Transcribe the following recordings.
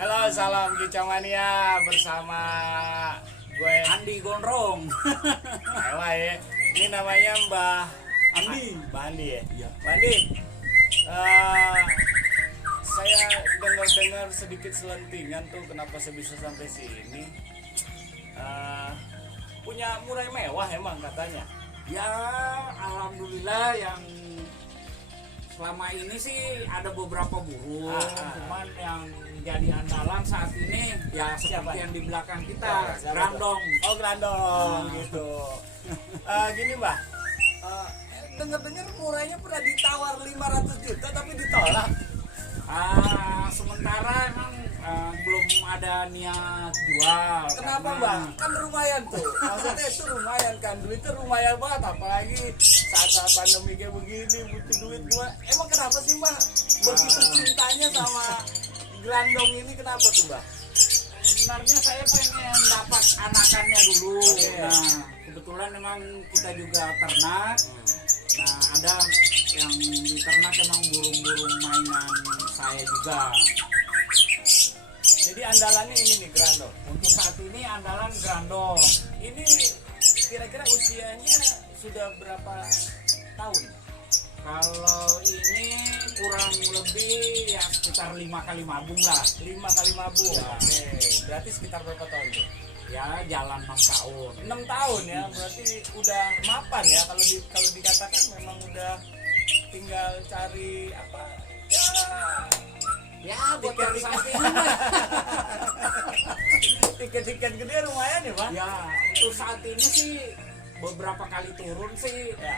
Halo, salam Kicamania bersama gue Andi Gondrong. Ewa ya. Ini namanya Mbah Andi. Mbah Andi ya. Iya. Mbah Andi, saya dengar-dengar sedikit selentingan tuh kenapa saya bisa sampai sini. Punya murai mewah emang katanya. Ya, alhamdulillah yang selama ini sih ada beberapa burung, cuman yang jadi andalan saat ini ya Siapa? seperti yang di belakang kita, Siapa? Grandong. Oh, Grandong gitu. Gini Mbah, dengar-dengar murainya pernah ditawar 500 juta tapi ditolak. Sementara emang belum ada niat jual. Kenapa karena- Mbak? Kan lumayan tuh. Maksudnya itu lumayan kan, duitnya lumayan banget. Apalagi saat-saat pandemi kayak begini butuh duit gimana? Emang kenapa sih Mbak begitu cintanya sama Grandong ini, kenapa tuh Mbak? Sebenarnya saya pengen dapat anakannya dulu. Oke. Nah, kebetulan memang kita juga ternak. Nah, ada yang di ternak emang burung-burung mainan saya juga. Jadi andalannya ini nih Grandong. Untuk saat ini andalan Grandong. Ini kira-kira usianya sudah berapa tahun? Kalau ini kurang lebih ya sekitar 5 kali mabung lah. 5 kali mabung. Ya. Oke. Berarti sekitar berapa tahun tuh? Ya jalan 6 tahun. 6 tahun ya, berarti udah mapan ya kalau dikatakan memang udah tinggal cari apa Ya buat Tiket- yang saat ini mah. tiket gede lumayan ya Bang? Ya untuk saat ini sih beberapa kali turun sih Ya.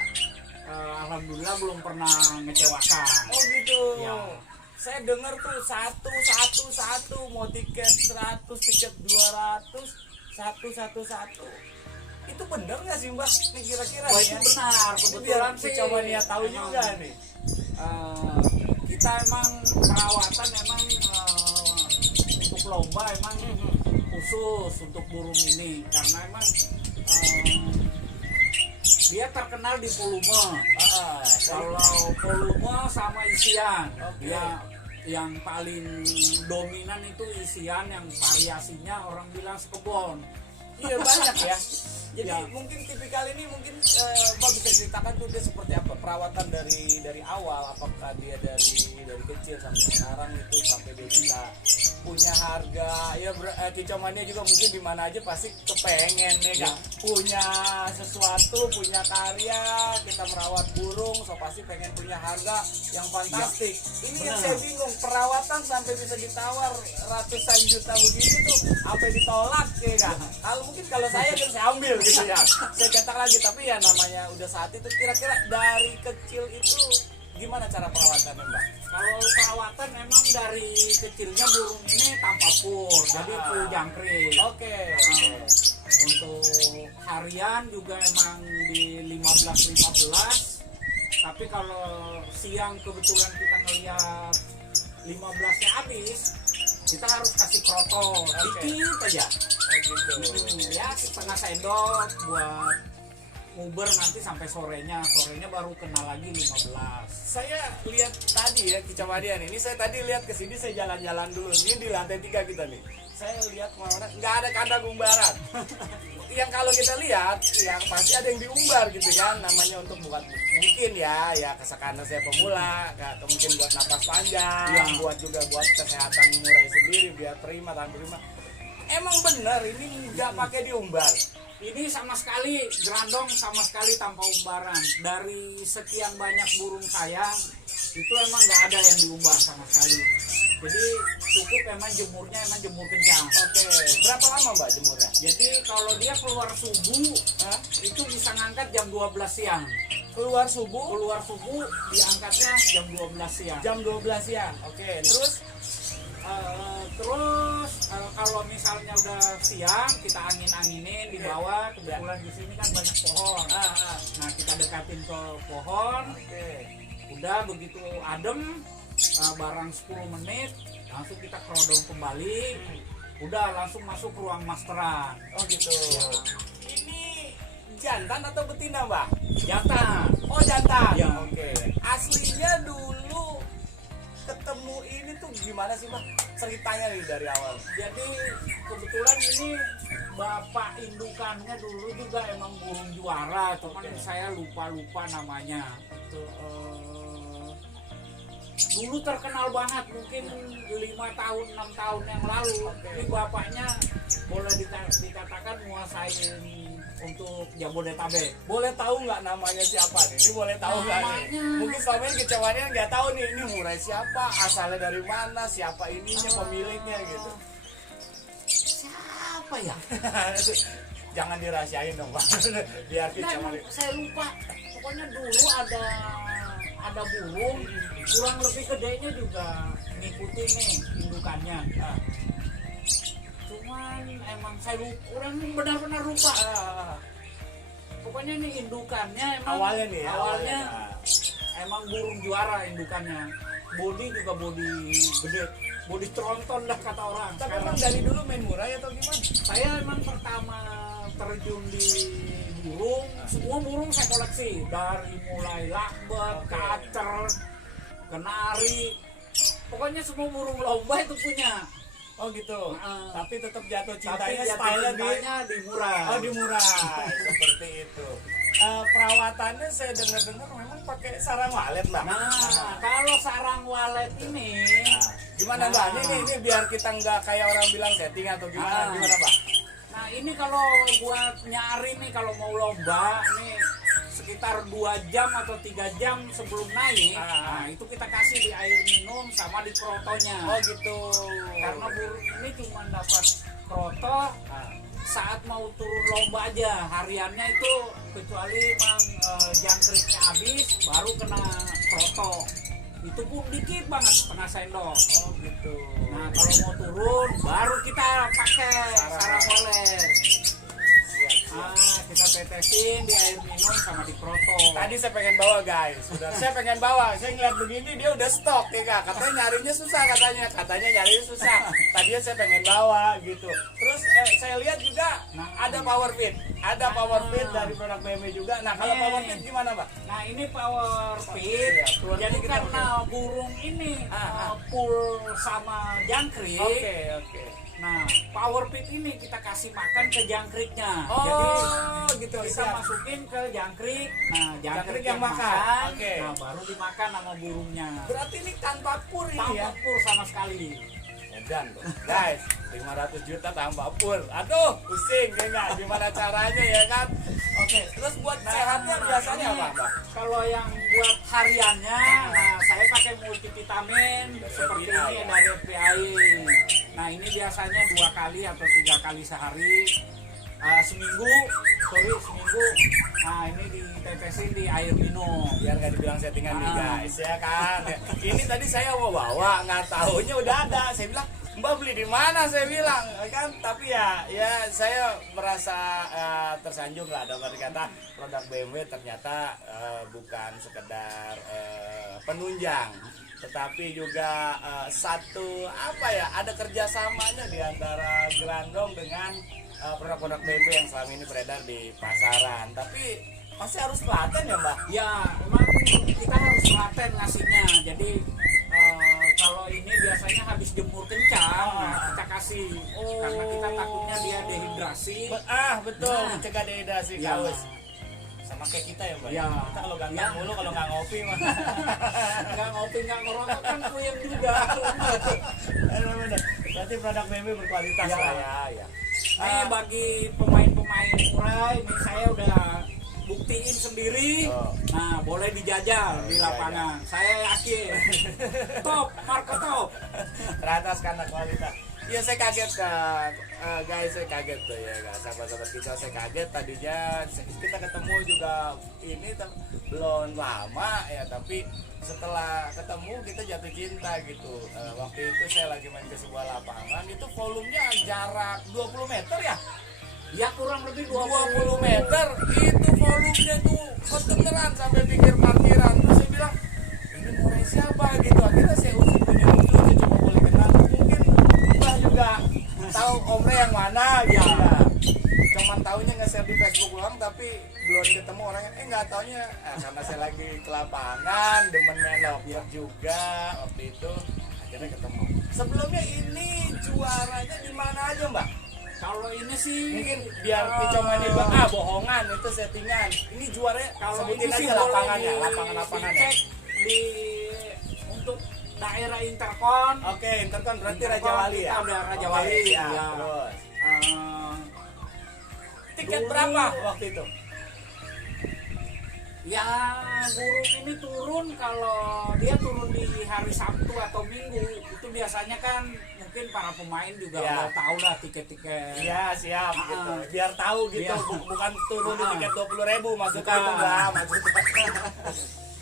alhamdulillah belum pernah ngecewakan. Oh gitu. Ya. Saya dengar tuh satu mau tiket 100, tiket 200, satu. Itu bener nggak sih Mbak? Ini kira-kira Wah, nih itu ya? benar. Ini Kebetulan biar sih coba dia tahu emang, juga nih. kita emang perawatan emang untuk lomba emang khusus untuk burung ini karena emang dia terkenal di volume. Kalau volume sama isian, Oke. ya yang paling dominan itu isian, yang variasinya orang bilang sekebon. Iya banyak ya. Jadi Ya. mungkin tipikal ini mungkin Mbak bisa ceritakan tuh dia seperti apa perawatan dari awal, apakah dia dari kecil sampai sekarang itu sampai dia bisa punya harga ya Kicomania juga mungkin di mana aja pasti kepengen ya kan punya sesuatu, punya karya, kita merawat burung so pasti pengen punya harga yang fantastik. Ini yang Benar. saya bingung, perawatan sampai bisa ditawar ratusan juta begini tuh sampai ditolak ya kan. Kalau saya kan saya ambil gitu ya. Saya cetak lagi, tapi ya namanya udah saat itu. Kira-kira dari kecil itu gimana cara perawatannya Mbak? Kalau perawatan memang dari kecilnya burung ini tanpa pur, jadi full jangkrik. Oke. Untuk harian juga emang di 15 tapi kalau siang kebetulan kita ngeliat 15-nya habis, kita harus kasih kroto dikit aja. Oh gitu. Ya setengah sendok buat nguber nanti sampai sorenya baru kena lagi 15. Saya lihat tadi ya Kicamania nih. Ini saya tadi lihat ke sini, saya jalan-jalan dulu. Ini di lantai 3 kita nih. Saya lihat kemana nggak ada kandang umbaran. Yang kalau kita lihat, ya pasti ada yang diumbar gitu kan. Namanya untuk buat mungkin ya kesakanan saya pemula, atau mungkin buat napas panjang, Ya. buat juga buat kesehatan murai sendiri biar terima tahan terima. Emang benar ini nggak pakai diumbar. Ini sama sekali Grandong sama sekali tanpa umbaran. Dari sekian banyak burung saya itu emang nggak ada yang diumbar sama sekali. Jadi cukup emang jemurnya emang jemur kencang. Oke. Berapa lama Mbak jemurnya? Jadi kalau dia keluar subuh itu bisa ngangkat jam 12 siang. Keluar subuh Keluar subuh diangkatnya jam 12 siang. jam 12 siang. Oke. Terus Kalau misalnya udah siang kita angin-anginin di bawah, kebetulan di sini kan banyak pohon. Nah kita dekatin ke pohon, Oke. udah begitu adem, barang 10 menit langsung kita kerodong kembali, udah langsung masuk ruang masteran. Oh gitu. Ya. Ini jantan atau betina Mbak? Jantan. Oh jantan. Ya. Oke. Aslinya dulu ketemu ini tuh gimana sih Bang ceritanya nih dari awal? Jadi kebetulan ini bapak indukannya dulu juga emang burung juara, cuman saya lupa namanya. Itu, dulu terkenal banget, mungkin 5 tahun 6 tahun yang lalu. Ini bapaknya boleh dikatakan menguasain untuk Jabodetabek. Boleh tahu nggak namanya siapa nih? Ini boleh tahu nggak nih? Namanya. Mungkin selama ini kecewaannya nggak tahu nih ini murai siapa, asalnya dari mana, siapa ininya, pemiliknya gitu. Siapa ya? Jangan dirahasiain dong Bang. Biar Nah, kecewa. saya lupa. Pokoknya dulu ada burung, kurang lebih gedenya juga ngikutin nih indukannya. Nah, cuman emang saya lupa, orang benar-benar lupa. Pokoknya ini indukannya emang Awalnya nih ya, awalnya awalnya. emang burung juara indukannya. Bodi juga bodi gede, bodi tronton dah kata orang. Tapi Sekarang emang dari dulu main murai atau gimana? saya emang pertama terjun di burung, semua burung saya koleksi dari mulai lakbet, kacer, kenari, pokoknya semua burung lomba itu punya. Oh gitu. Tapi tetap jatuh Tapi cintanya jatuh stylenya cintanya di murai. Oh di murai seperti itu. Perawatannya saya dengar-dengar memang pakai sarang walet lah. Nah, kalau sarang walet ini, Gimana Mbak? Ini biar kita nggak kayak orang bilang setting atau gimana? Gimana Mbak? nah ini kalau buat nyari nih kalau mau lomba nih sekitar 2 jam atau 3 jam sebelum naik, nah itu kita kasih di air minum sama di krotonya. Oh gitu. Karena burung ini cuma dapat kroto saat mau turun lomba aja, hariannya itu kecuali emang jangkriknya habis baru kena kroto. Itu pun dikit banget, setengah sendok. Oh gitu. Nah kalau mau turun baru kita pakai sarang walet. Kita tetesin di air minum sama di kroto. Tadi saya pengen bawa guys, saya pengen bawa. Saya ngeliat begini dia udah stok ya kak. Katanya nyarinya susah katanya nyarinya susah. Tadinya saya pengen bawa gitu. Terus saya lihat juga ada power feed, dari produk BMW juga. Nah kalau power feed gimana Mbak? Nah ini power feed. Jadi karena burung ini full sama jangkrik. Oke. Nah, power feed ini kita kasih makan ke jangkriknya. Oh, jadi gitu. kita masukin ke jangkrik. Nah, jangkrik yang yang makan. Oke. Nah, baru dimakan sama burungnya. Berarti ini tanpa pur ini ya? Tanpa pur sama sekali. Edan tuh. Guys, 500 juta tanpa pur. Aduh, pusing kayaknya. Gimana caranya ya kan? Oke, terus buat sehatnya biasanya apa, Mbak? Kalau yang buat hariannya, nah saya pakai multivitamin seperti ini dari FPI. Nah ini biasanya 2 kali atau 3 kali sehari, seminggu. Nah ini ditetesin di air minum. Biar nggak dibilang settingan nih guys ya kan. Ini tadi saya mau bawa, nggak taunya udah ada. Saya bilang Mbak beli di mana? Saya bilang kan. Tapi ya saya merasa tersanjung lah. Dalam arti kata produk BMW ternyata bukan sekedar penunjang, tetapi juga satu ada kerjasamanya di antara Grandong dengan produk-produk BMW yang selama ini beredar di pasaran. Tapi pasti harus telaten ya Mbak? Ya memang kita harus telaten ngasihnya. Jadi kalau ini biasanya habis jemur kencang, nah kita kasih karena kita takutnya dia dehidrasi. Betul, mencegah dehidrasi kaus. Sama kayak kita ya Mbak? Ya. Kita kalau ganteng mulu, kalau nggak ngopi mah. Nggak ngopi, nggak ngerokok kan puyeng juga. Berarti produk BMW berkualitas lah ya. Nih bagi pemain-pemain murai, ini saya udah buktiin sendiri. Nah boleh dijajal di lapangan. Saya yakin top, market top. Teratas karena kualitas. Ya saya kaget guys, saya kaget tuh ya sahabat-sahabat kita, saya kaget tadinya kita ketemu juga ini belum lama ya, tapi setelah ketemu kita jatuh cinta gitu. Waktu itu saya lagi main ke sebuah lapangan, itu volumenya jarak 20 meter ya? Ya kurang lebih 20 meter, itu volumenya tuh kedengeran sampai pinggir parkiran. Terus saya bilang, ini murai siapa gitu. Akhirnya saya usut punya lucu, saya coba boleh kenal. Mungkin Mbah juga tahu Omre yang mana gitu ya. Cuman taunya nge-share di Facebook doang, tapi belum ketemu orangnya. Nggak taunya karena saya lagi ke lapangan, demennya lovebird juga waktu itu. Akhirnya akhirnya ketemu. Sebelumnya ini juaranya di mana aja Mbak? Kalau ini sih Mungkin biar Kicomania bilang bohongan itu settingan. Ini juaranya kalau sebutin ini sih aja lapangannya, boleh lapangan-lapangannya. dicek di untuk daerah Interkon. Oke, Interkon berarti Interkon Raja Wali ya. kita udah Raja Oke, Wali, siap, ya. Terus Eh, tiket dulu- berapa waktu itu? Ya burung ini turun kalau dia turun di hari Sabtu atau Minggu itu biasanya kan mungkin para pemain juga Ya. udah tahu lah tiket-tiket. Iya siap Ah, gitu. Biar tahu gitu, Biar- bukan turun di Ah. tiket 20.000 maksudnya Bukan. itu enggak maksudnya.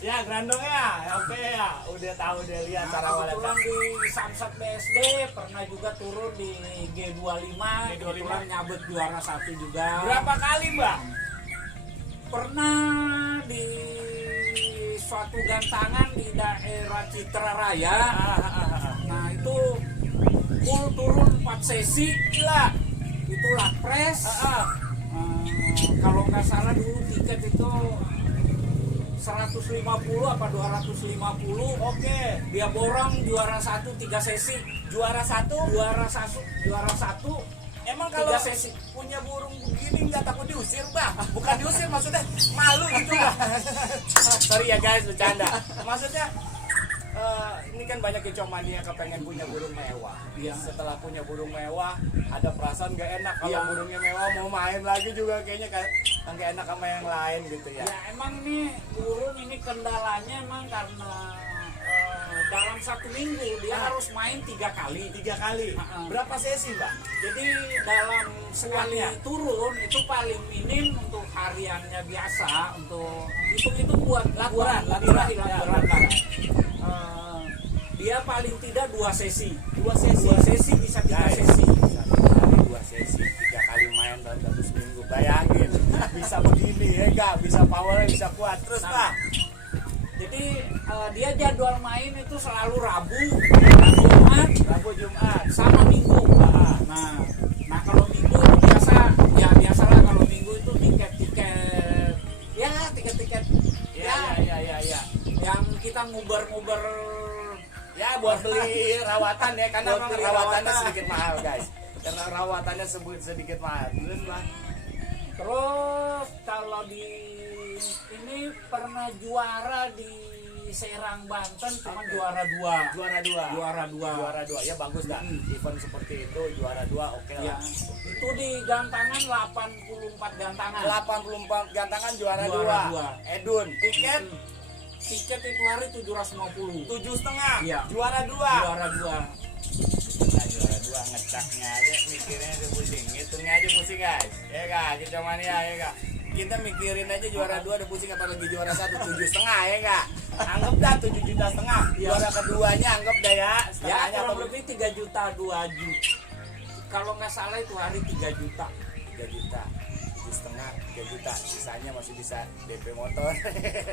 Ya Grandong ya, oke ya, udah tahu dia lihat cara Kebetulan awalnya. di Samsat BSD pernah juga turun di G25, kebetulan nyabet juara 1 juga. Berapa kali Mbak? Pernah di suatu gantangan di daerah Citra Raya. Nah itu full turun 4 sesi, gila. Itu Lakpres. Kalau nggak salah dulu tiket itu 150 apa 250. Oke, Dia borong juara 1 3 sesi. juara satu. Juara satu Emang 3 kalau sesi. punya burung begini nggak takut diusir Mbak? Bukan diusir maksudnya malu gitu Mbak. Sorry ya guys, bercanda. Maksudnya ini kan banyak Kicomania kepengen punya burung mewah. Iya. Setelah punya burung mewah, ada perasaan gak enak kalau Iya. burungnya mewah mau main lagi juga kayaknya gak enak sama yang lain gitu ya. Ya emang nih burung ini kendalanya emang karena dalam 1 minggu dia harus main 3 kali. 3 kali. Berapa sesi Mbak? Jadi dalam sekali Kuatnya? turun itu paling minim untuk hariannya biasa untuk hitung buat Laturan, laturan, ya, laturan. laturan. Dia paling tidak 2 sesi. 2 sesi. 2 sesi bisa 3 Guys, sesi. 2 sesi, 3 kali main dalam 1 seminggu. Bayangin, bisa begini ya enggak? Bisa powernya bisa kuat. Terus Nah, Pak, Jadi dia jadwal main itu selalu Rabu, Jumat, Rabu Jumat. sama Minggu. Nah kalau Minggu itu biasalah kalau Minggu itu tiket-tiket Ya. yang kita ngubar-ngubar Ya buat beli rawatan ya, karena Buat memang beli rawatannya rawatan. sedikit mahal guys. Karena rawatannya sedikit mahal. Terus Pak, Terus kalau di ini pernah juara di Serang Banten cuma juara 2. juara 2. Juara 2. Juara 2. Ya bagus dah. Event seperti itu juara 2 oke Ya, lah. itu di gantangan 84 gantangan. 84 gantangan juara Juara 2. dua. Edun, tiket Tiket itu hari 750. 7,5. Iya. Juara 2. Juara 2. Nah, juara 2 ngecaknya aja mikirnya aja pusing. Hitungnya aja pusing guys. Ya kak, Kicomania ya kak. Kita mikirin aja juara 2 udah pusing apalagi juara 1 7,5 ya kak. Anggap dah 7,5 juta. Juara keduanya anggap dah ya. Ya Setengahnya kurang apa? lebih 3 juta 2 juta. Kalau nggak salah itu hari 3 juta. 3 juta. 7,5 3 juta. Sisanya masih bisa DP motor.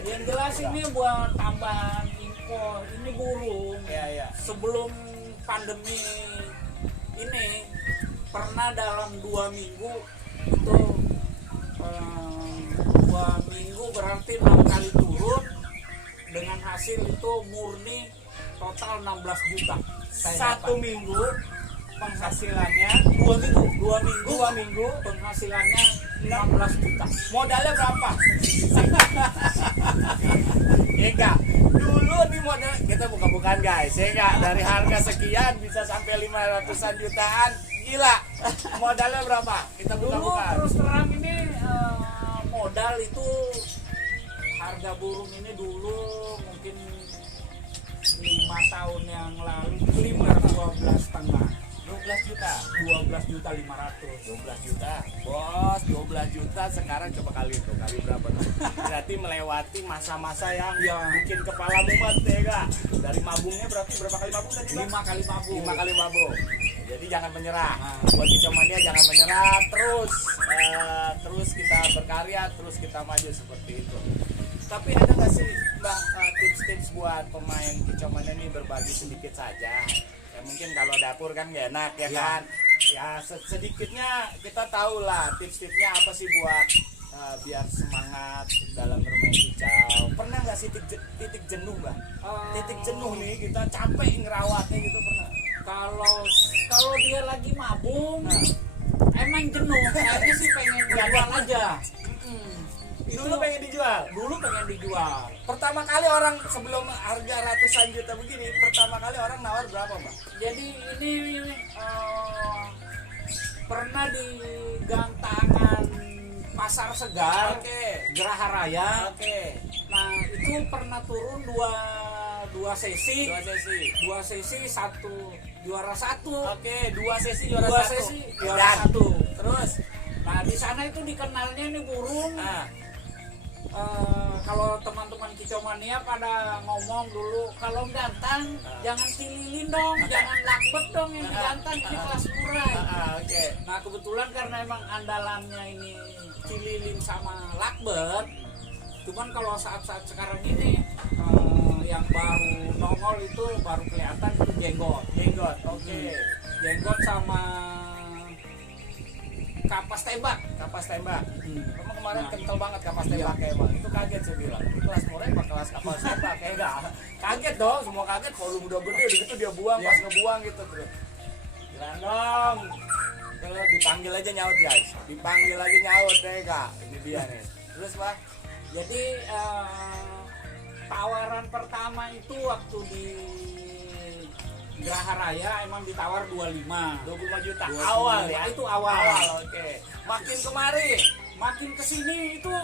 Yang jelas ini buat tambahan impor. Ini burung. Iya. Sebelum pandemi ini pernah dalam 2 minggu itu 2 minggu berarti 6 kali turun dengan hasil itu murni total 16 juta. Satu minggu penghasilannya 2 minggu 2 minggu penghasilannya 16 juta. modalnya berapa? Ya enggak, dulu nih modal kita buka-bukaan guys, ya enggak, dari harga sekian bisa sampai 500-an jutaan, gila. Modalnya berapa? Kita Dulu buka-bukaan. terus terang ini modal itu harga burung ini dulu mungkin 5 tahun yang lalu 12,5 12 juta. 12 juta 500. 12 juta, bos, 12 juta sekarang coba kali itu, kali berapa tuh? Berarti melewati masa-masa yang Ya. bikin kepala mumet ya enggak? Dari mabungnya berarti berapa kali mabung tadi? Bang? 5 kali mabung. 5 kali mabung. Jadi jangan menyerah. Nah. Buat Kicomania jangan menyerah, terus kita berkarya, terus kita maju seperti itu. Tapi ada nggak sih Mbak tips-tips buat pemain Kicomania ini berbagi sedikit saja? Ya mungkin kalau dapur kan gak enak ya Ya. kan. Ya sedikitnya kita tahu lah tips-tipsnya apa sih buat biar semangat dalam bermain kacau. Pernah nggak sih titik jenuh, Mbak? Titik jenuh nih, kita capek ngerawatnya gitu, pernah? Kalau dia lagi mabung, Nah, emang jenuh. Kayaknya sih pengen jual aja. dulu pengen dijual. Dulu pengen dijual. Pertama kali orang sebelum harga ratusan juta begini, pertama kali orang nawar berapa, Mbak? Jadi ini pernah di Gang Tangan Pasar Segar, Oke. Geraha Raya. Oke. Nah itu pernah turun dua sesi, Dua sesi. juara satu. Oke, 2 sesi juara Dua 1. sesi juara satu. Terus, Nah di sana itu dikenalnya nih burung. nah, Kalau teman-teman Kicomania pada ngomong dulu, kalau gantang jangan cililin dong, jangan lakbet dong yang digantang, ini kelas murah. oke. Nah kebetulan karena emang andalannya ini cililin sama lakbet, cuman kalau saat-saat sekarang ini yang baru nongol itu baru kelihatan itu jenggot. Oke. Jenggot sama kapas tembak. Kapas tembak. Emang kemarin Nah. kental banget kapas tembaknya emang. Itu kaget saya bilang. Ini kelas murah apa kelas kapas tembak? Kayak enggak. Kaget dong, semua kaget. Volume udah gede, udah gitu dia buang, pas ngebuang gitu terus. Grandong. Kalau dipanggil aja nyaut, guys. Dipanggil aja nyaut deh, Kak. Ini dia nih. Terus, Pak? Jadi tawaran pertama itu waktu di Geraha Raya emang ditawar 25 25 juta 25 awal ya. itu awal. Oke. Makin kemari. Makin kesini itu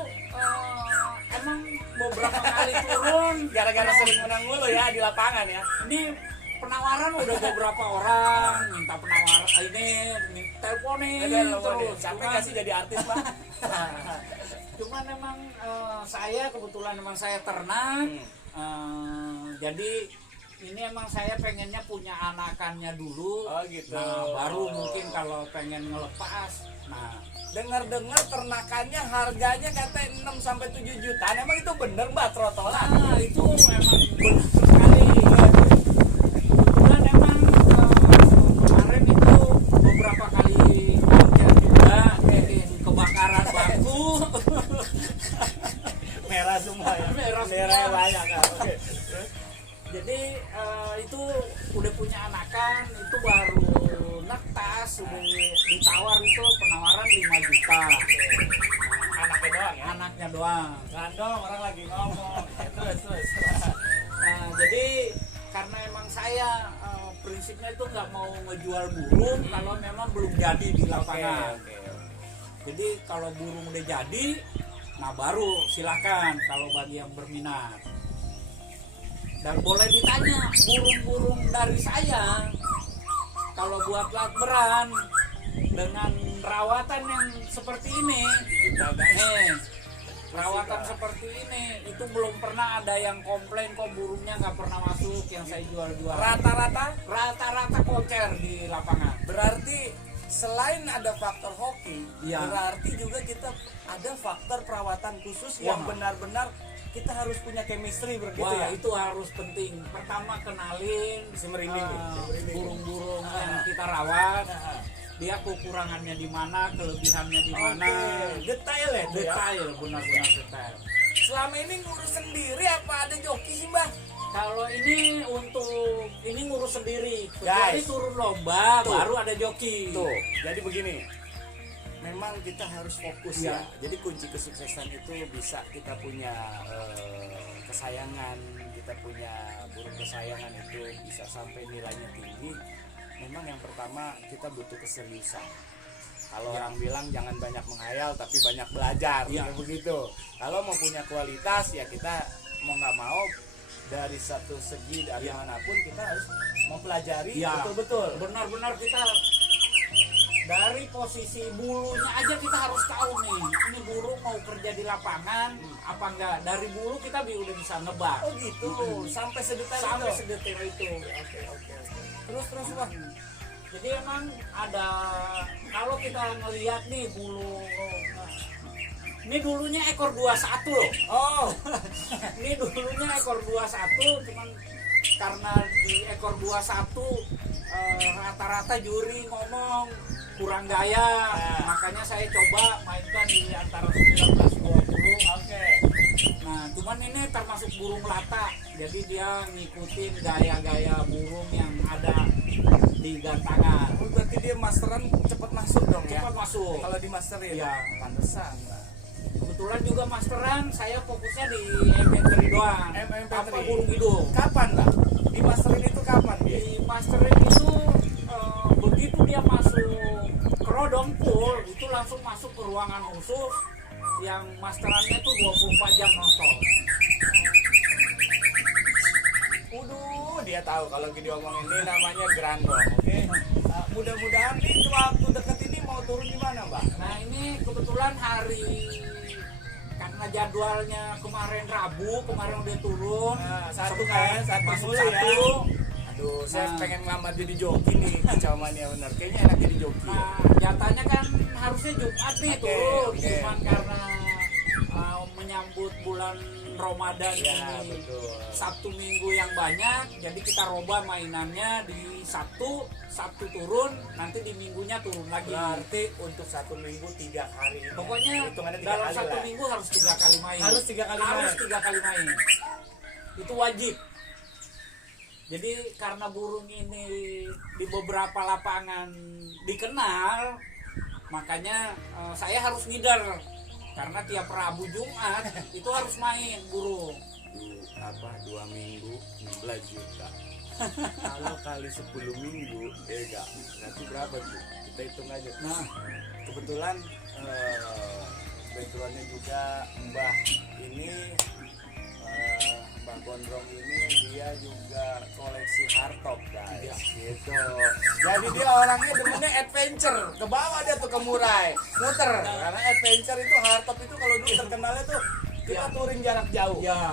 emang beberapa kali turun Gara-gara sering menang mulu ya di lapangan ya. ini penawaran udah beberapa orang minta penawaran ini teleponin terus. Capek gak sih jadi artis, Pak? Cuman emang saya kebetulan emang saya ternak, jadi ini emang saya pengennya punya anakannya dulu. Oh gitu. Nah, baru mungkin kalau pengen ngelepas. Nah, Dengar-dengar ternakannya harganya katanya 6 sampai 7 juta. Emang itu bener, Mbak, trotolan? nah itu emang benar sekali. Kebetulan emang kemarin itu beberapa kali konser juga bikin kebakaran bangku. Merah semua ya. Merah semua. Merahnya banyak kan. Oke. Jadi itu udah punya anakan, itu baru netas, udah ditawar itu penawaran 5 juta. Anaknya doang ya. Anaknya doang. Gandong orang lagi ngomong. Terus. Nah, jadi karena emang saya prinsipnya itu nggak mau ngejual burung kalau memang belum jadi di lapangan. Oke. Jadi kalau burung udah jadi, nah baru silakan kalau bagi yang berminat. Dan boleh ditanya burung-burung dari saya kalau buat lakberan dengan rawatan yang seperti ini, perawatan seperti ini itu belum pernah ada yang komplain kok burungnya nggak pernah masuk yang saya jual-jual. Rata-rata konser di lapangan. Berarti selain ada faktor hoki, Iya. berarti juga kita ada faktor perawatan khusus yang Wah. benar-benar kita harus punya chemistry begitu Wah ya. itu harus penting. Pertama kenalin Si merinding nih, si merinding. burung-burung yang kita rawat, Nah, dia kekurangannya di mana, kelebihannya di mana. oke. Detail ya itu ya. Detail, benar-benar detail. Selama ini ngurus sendiri apa ada joki sih, Mbak? Kalau ini ngurus sendiri. Kecuali Guys. turun lomba Tuh. baru ada joki. Tuh, jadi begini. Memang kita harus fokus Iya. ya. Jadi kunci kesuksesan itu bisa kita punya kesayangan, kita punya burung kesayangan itu bisa sampai nilainya tinggi. Memang yang pertama kita butuh keseriusan. Kalau Ya. orang bilang jangan banyak menghayal tapi banyak belajar, Ya. kayak begitu. Kalau mau punya kualitas ya kita mau nggak mau dari satu segi dari Ya. manapun kita harus mempelajari Ya. betul-betul. Benar-benar kita dari posisi bulunya aja kita harus tahu nih, ini burung mau kerja di lapangan apa enggak. Dari bulu kita udah bisa nebak. Oh gitu, sampai sedetail Sampai itu. sedetail itu. Oke. Terus Pak. Jadi emang ada, kalau kita ngelihat nih bulu, ini dulunya ekor 21 loh. Oh, Ini dulunya ekor 21, cuman karena di ekor 21 rata-rata juri ngomong kurang gaya, makanya saya coba mainkan di antara 19-20. oke. Nah Nah, cuman ini termasuk burung lata, jadi dia ngikutin gaya-gaya burung yang ada di gantangan. Oh, berarti dia masteran cepat masuk dong ya? Cepat masuk. Kalau di masterin? Ya. Pantesan. Kebetulan juga masteran, saya fokusnya di infantry doang. Infantry. Apa burung hidung. Kapan Mbak? Di masterin itu kapan dia? Di masterin itu begitu dia masuk ke rodong pool, itu langsung masuk ke ruangan khusus yang masterannya itu 24 jam nonstop. Dia tahu kalau diomongin ini namanya grandong, oke? Mudah-mudahan nih waktu dekat ini mau turun di mana, Mbak? Nah, ini kebetulan hari karena jadwalnya kemarin Rabu, kemarin udah turun. Nah, satu masuk mulu satu. Ya. Aduh, saya pengen ngelamar jadi joki nih, kecauannya bener. Kayaknya enak jadi joki. Nah, jatahnya kan harusnya Jumat nih turun, cuman karena menyambut bulan Ramadan Ya, ini betul. Sabtu Minggu yang banyak, jadi kita robah mainannya di Sabtu turun, nanti di Minggunya turun lagi. Berarti untuk 1 minggu 3 hari. Pokoknya hitungannya 3 dalam kali 1 lah. minggu harus 3 kali main. Harus 3 kali Harus main. 3 kali main. Itu wajib. Jadi karena burung ini di beberapa lapangan dikenal, makanya saya harus ngider. Karena tiap Rabu Jumat itu harus main burung. 2 minggu 16 juta. Kalau kali 10 minggu, enggak. Nanti berapa tuh? Kita hitung aja. Nah, Kebetulan backgroundnya juga Mbah ini Mbah Gondrong ini dia juga koleksi hardtop guys, gitu. Jadi dia orangnya demennya adventure, ke bawah dia tuh ke Murai, muter. Karena adventure itu hardtop itu kalau dulu terkenalnya tuh kita touring jarak jauh. ya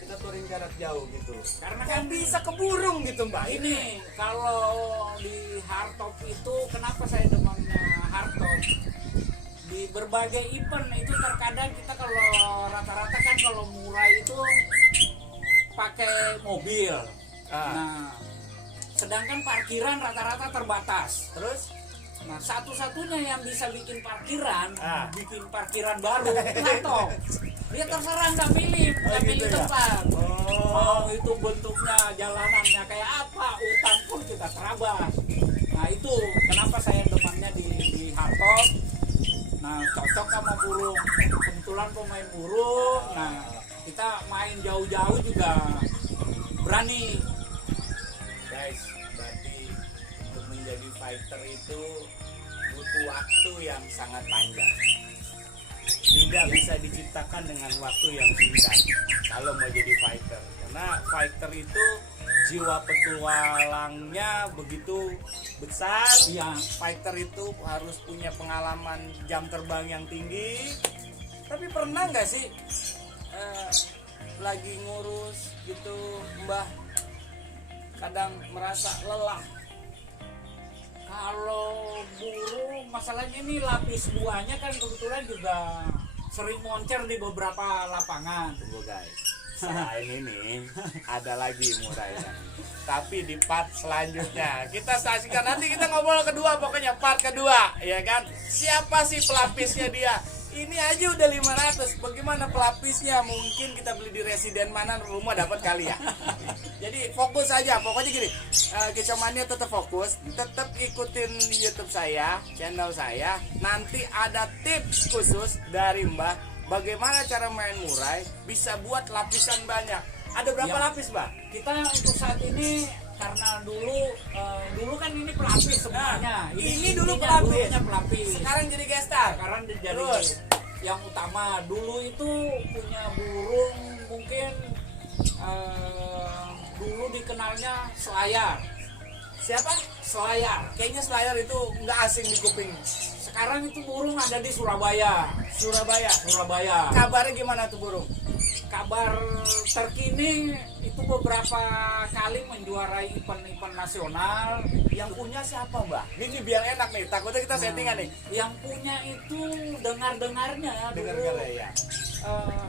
Kita touring jarak jauh gitu. karena Kan kan bisa ke burung gitu Mbak. ini kalau di hardtop itu kenapa saya demennya hardtop? Di berbagai event itu terkadang kita kalau rata-rata kan kalau murai itu pakai mobil. Nah, sedangkan parkiran rata-rata terbatas. Terus Nah, satu-satunya yang bisa bikin parkiran baru hardtop. Dia terserah nggak pilih gitu ya? tempat. Oh. Mau itu bentuknya jalanannya kayak apa, utang pun kita terabas. Nah, itu kenapa saya demannya di hardtop. Nah, cocok sama burung. Kebetulan pemain burung. Nah, kita main jauh-jauh juga berani. guys, berarti untuk menjadi fighter itu butuh waktu yang sangat panjang. Tidak bisa diciptakan dengan waktu yang singkat kalau mau jadi fighter. Karena fighter itu jiwa petualangnya begitu besar. Iya. Fighter itu harus punya pengalaman jam terbang yang tinggi. Tapi pernah nggak sih lagi ngurus gitu Mbah kadang merasa lelah? Kalau burung masalahnya ini lapis buahnya kan kebetulan juga sering moncer di beberapa lapangan. Tunggu guys, selain ini ada lagi murainya. Tapi di part selanjutnya kita saksikan, nanti kita ngobrol kedua, pokoknya part kedua, ya kan? Siapa sih pelapisnya dia? Ini aja udah 500. Bagaimana pelapisnya? Mungkin kita beli di residen mana rumah dapat kali ya. Jadi fokus aja, pokoknya gini. Kecomania tetap fokus, tetap ikutin YouTube saya, channel saya. Nanti ada tips khusus dari Mbah bagaimana cara main murai bisa buat lapisan banyak. Ada berapa Ya. lapis, Mbak? Kita untuk saat ini karena dulu kan ini pelapis sebenarnya. ini dulu intinya pelapis. dulunya pelapis. Sekarang jadi gestar. Sekarang jadi Terus? yang utama. Dulu itu punya burung mungkin dulu dikenalnya selayar. Siapa? Selayar. Kayaknya Slayer itu nggak asing di kuping. Sekarang itu burung ada di Surabaya. Surabaya. Kabarnya gimana tuh burung? Kabar terkini itu beberapa kali menjuarai event-event nasional. Yang punya siapa, Mbak? Ini biar enak nih, takutnya kita settingan nih. Yang punya itu dengar-dengarnya Dengar dulu. ya.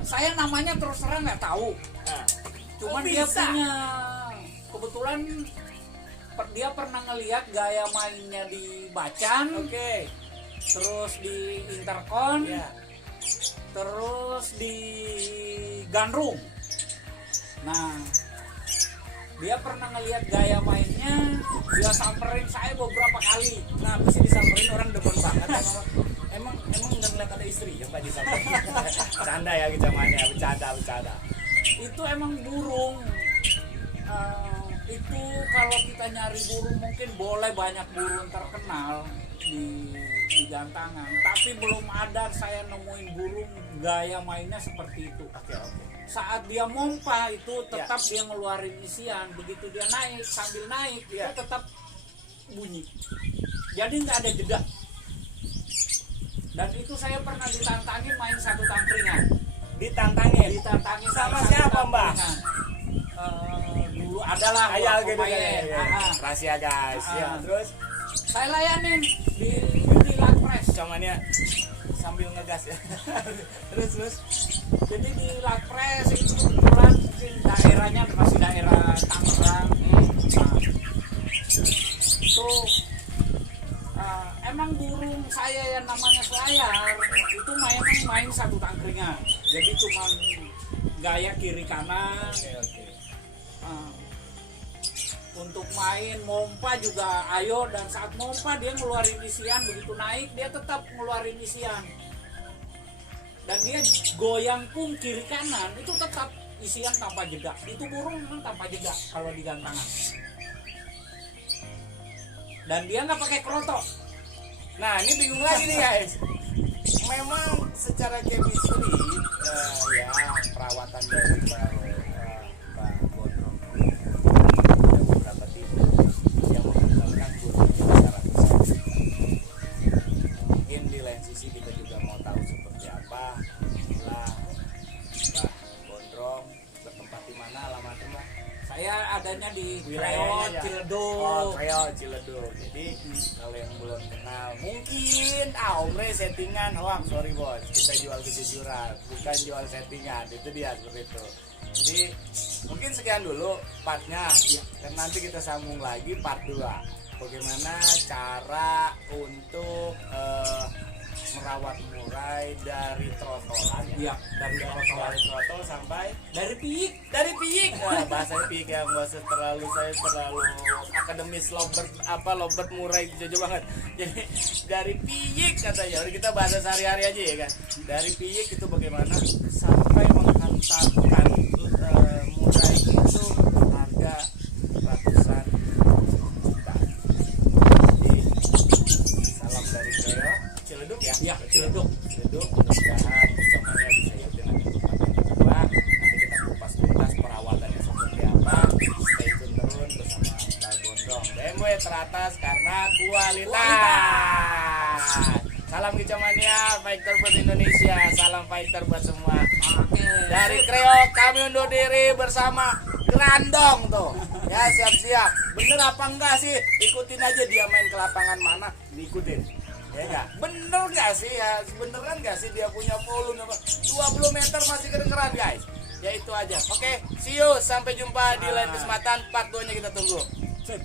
Saya namanya terus terang nggak tahu. Nah, Cuman kok dia bisa? punya kebetulan dia pernah ngelihat gaya mainnya di Bacan, Oke. terus di Intercon. Ya. terus di Gandrung. Nah, dia pernah ngelihat gaya mainnya, dia samperin saya beberapa kali. Kenapa sih disamperin, orang demen banget? Emang nggak ngeliat ada istri yang Pak disamperin? Bercanda ya kejamannya, bercanda. Itu emang burung. Itu kalau kita nyari burung mungkin boleh banyak burung terkenal di Gantangan, tapi belum ada saya nemuin burung gaya mainnya seperti itu. Oke. Saat dia mompa itu tetap dia ngeluarin isian, begitu dia naik sambil naik itu tetap bunyi, jadi nggak ada jeda. Dan itu saya pernah ditantangin main satu tangkringan. Ditantangin main sama satu siapa, Mbak? tangkringan. Dulu adalah Ayal gitu pemain. ya. Rahasia guys. Ya, terus Saya layanin di Lakpres. cumannya sambil ngegas ya. terus Jadi di Lakpres itu kebetulan mungkin daerahnya masih daerah Tangerang. Itu emang burung saya yang namanya selayar itu main satu tangkringan. Jadi cuma gaya kiri kanan. Oke. Untuk main mompa juga ayo, dan saat mompa dia ngeluarin isian, begitu naik dia tetap ngeluarin isian, dan dia goyang pun kiri kanan itu tetap isian tanpa jeda. Itu burung memang tanpa jeda kalau di Gantangan, dan dia nggak pakai kerotok. Nah, ini bingung lagi nih guys. Memang secara chemistry ya perawatan dari Pak Gondrong ada beberapa tipe yang mengembangkan burungnya secara fisik. Mungkin di lain sisi kita juga mau tahu seperti apa lah Pak Gondrong bertempat di mana alamatnya, Mbak? Saya adanya di Wilayahnya Kreo ya? Ciledug. Oh, Kreo Ciledug. Jadi kalau yang belum kenal, mungkin Omre settingan hoax, sorry bos. Kita jual kejujuran, bukan jual settingan. Itu dia seperti itu. Jadi mungkin sekian dulu partnya. Dan nanti kita sambung lagi part 2. Bagaimana cara untuk merawat murai dari trotolan Iya, dari trotol sampai dari piyik. Wah, bahasa piyik yang bahasa saya terlalu akademis, lovebird murai jauh banget. Jadi dari piyik katanya, udah kita bahasa sehari-hari aja ya kan. Dari piyik itu bagaimana sampai menghantarkan murai itu harga ratusan juta. Jadi salam dari Kreo Ciledug ya. Ya, Ciledug. Mudah-mudahan kecamatan bisa ikutin lagi untuk nanti kita kupas tuntas perawatannya seperti apa. Stay tune terus bersama Pak Gondrong. BMW teratas karena kualitas. Salam kecamania, fighter buat Indonesia, salam fighter buat semua. Oke. Dari Kreo kami undur diri bersama Grandong tuh. Ya, siap-siap. Bener apa enggak sih? Ikutin aja dia main ke lapangan mana, diikutin. Ya enggak? Bener enggak sih ya? Beneran enggak sih dia punya volume 20 meter masih kedengeran guys? Ya itu aja. Oke, see you, sampai jumpa di lain kesempatan. Part 2 nya kita tunggu. Sip.